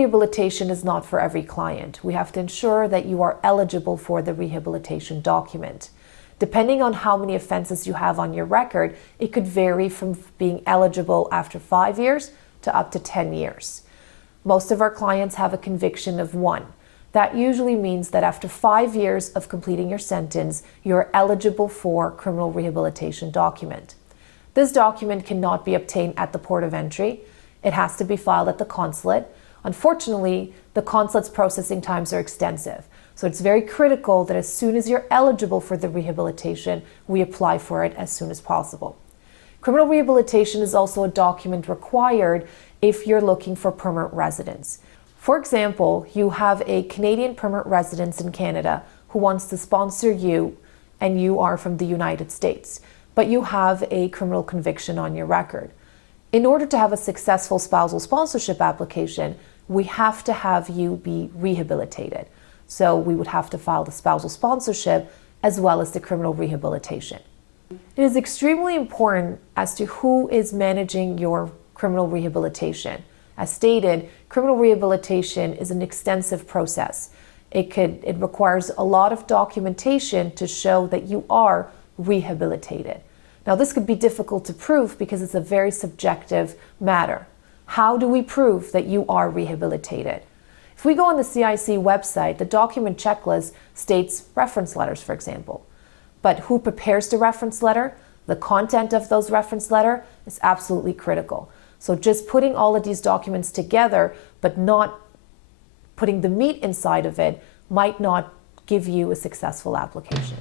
rehabilitation is not for every client. We have to ensure that you are eligible for the rehabilitation document. Depending on how many offenses you have on your record, it could vary from being eligible after 5 years to up to 10 years. Most of our clients have a conviction of 1. That usually means that after 5 years of completing your sentence, you're eligible for criminal rehabilitation document. This document cannot be obtained at the port of entry. It has to be filed at the consulate. Unfortunately, the consulate's processing times are extensive. So it's very critical that as soon as you're eligible for the rehabilitation, we apply for it as soon as possible. Criminal rehabilitation is also a document required if you're looking for permanent residence. For example, you have a Canadian permanent resident in Canada who wants to sponsor you and you are from the United States, but you have a criminal conviction on your record. In order to have a successful spousal sponsorship application, we have to have you be rehabilitated. So we would have to file the spousal sponsorship as well as the criminal rehabilitation. It is extremely important as to who is managing your criminal rehabilitation. As stated, criminal rehabilitation is an extensive process. It requires a lot of documentation to show that you are rehabilitated. Now, this could be difficult to prove because it's a very subjective matter. How do we prove that you are rehabilitated? If we go on the CIC website, the document checklist states reference letters, for example. But who prepares the reference letter? The content of those reference letters is absolutely critical. So just putting all of these documents together, but not putting the meat inside of it, might not give you a successful application.